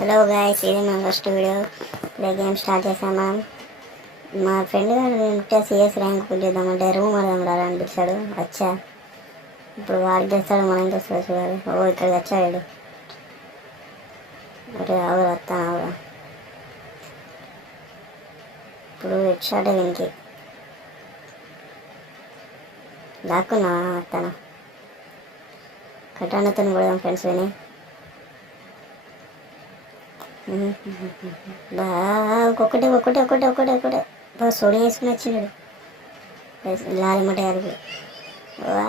Hello guys, ఇది మన first video. ఇప్పుడే గేమ్ స్టార్ట్ చేసాం మనం. మా ఫ్రెండ్ గారు ఉంటే సిఎస్ ర్యాంక్ పుల్ చేద్దామంటే రూమ్ అడదాం రా అనిపించాడు. వచ్చా ఇప్పుడు వాడికి తెస్తాడు, మనం తెస్తాడు చూడాలి. ఓ ఇక్కడికి వచ్చాడు. అరే అవురా వస్తాను అవురా. ఇప్పుడు హెడ్ షాటే దీనికి. దాక్కున్నా వస్తాను. కటానతో కొడదాం ఫ్రెండ్స్ విని. బా ఒక్కొక్కటే ఒక్కటే ఒక్కటే ఒక్కటే ఒక్కటే బా సోడి వేసుకుని వచ్చినాడు. లాలి మట అరుగు. వా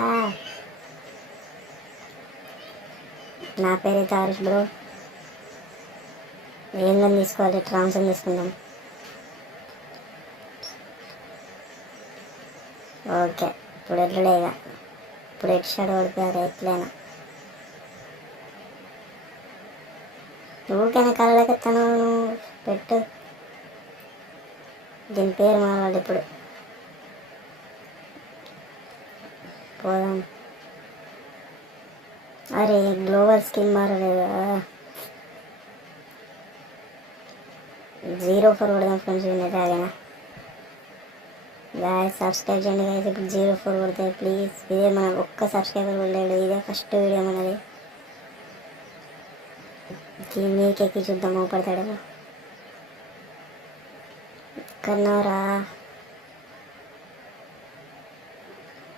నా పేరైతే ఆరుష్ బ్రో. ఏం గని తీసుకోవాలి, ట్రాన్స్ఫర్ తీసుకుందాం. ఓకే ఇప్పుడు ఎట్లలేగా, ఇప్పుడు ఎట్ షాడ్ పడిపోయారు ఎట్లయినా. ఊరికైనా కళ్ళకి తను పెట్టు. దీని పేరు మారాలి ఇప్పుడు. పోదాం. అరే గ్లోబల్ స్కిన్ మారలేదా? 04 కొడదాం ఫ్రెండ్స్. తాగినా గాయస్ సబ్స్క్రైబ్ చేయండి గాయస్. ఇప్పుడు 04 కొడతాయి ప్లీజ్. ఇదే మన ఒక్క సబ్స్క్రైబర్ కొడలేడు. ఇదే ఫస్ట్ వీడియో మనది. నీకెక్కి చూద్దాం పడతాడేమో. కన్నారా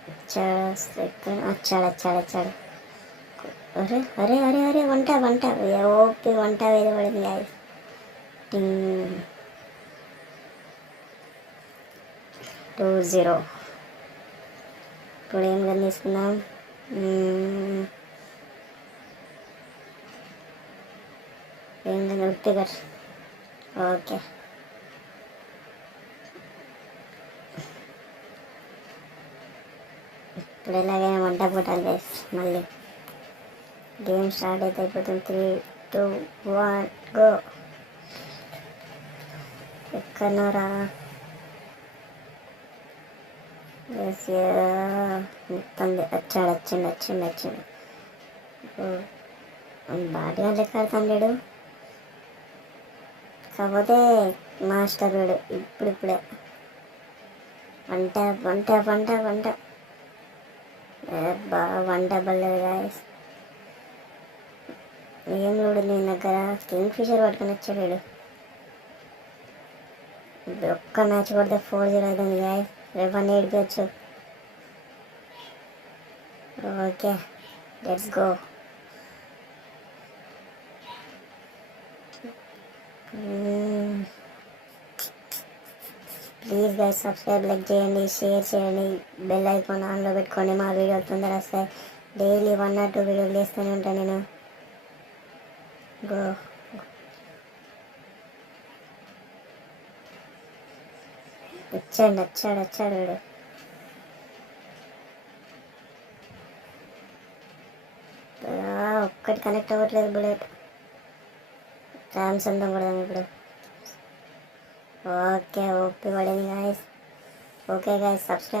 వచ్చాడు వచ్చాడు వచ్చాడు. అరే అరే అరే అరే వంట వంట ఓపి వంట వేద పడింది గాయస్. 20 ఇప్పుడు ఏం గన్ తీసుకుందాం. ఏం గన్ ఉట్టిగర్. ఓకే ఇప్పుడు ఎలాగైనా వంట పోటాలి గైస్. మళ్ళీ గేమ్ స్టార్ట్ అయితే అయిపోతుంది. 3, 2, 1 గో. ఎక్కడనరా మొత్తం వచ్చాడు వచ్చిండు వచ్చిండు వచ్చిండు. బాగా లెక్క ఆడుతాడు. కాకపోతే మాస్టర్ వీడు ఇప్పుడిప్పుడే. వంట వంట వంట వంట బాగా వంట పడలేదు గాయస్. ఏం లోడు నేను దగ్గర కింగ్ ఫిషర్ పట్టుకొని వచ్చాడు వీడు. ఒక్క మ్యాచ్ కొడితే 4-0 అవుతుంది గాయస్. రేపు అన్నీ ఏడిపోవచ్చు. Okay let's go. Please guys subscribe, like చేయండి, షేర్ చేయండి, బెల్ ఐకాన్ ఆన్లో పెట్టుకోండి. మా వీడియోలు తొందర వస్తాయి. డైలీ 1 or 2 వీడియోలు చేస్తూనే ఉంటాను నేను. గో వచ్చాడు వచ్చాడు వచ్చాడు వీడు. ఒక్కటి కనెక్ట్ అవ్వట్లేదు బుల్లెట్. సామ్సంగ్ కొడదాం ఇప్పుడు. ఓకే ఓపి పడింది గాయస్. Okay guys subscribe.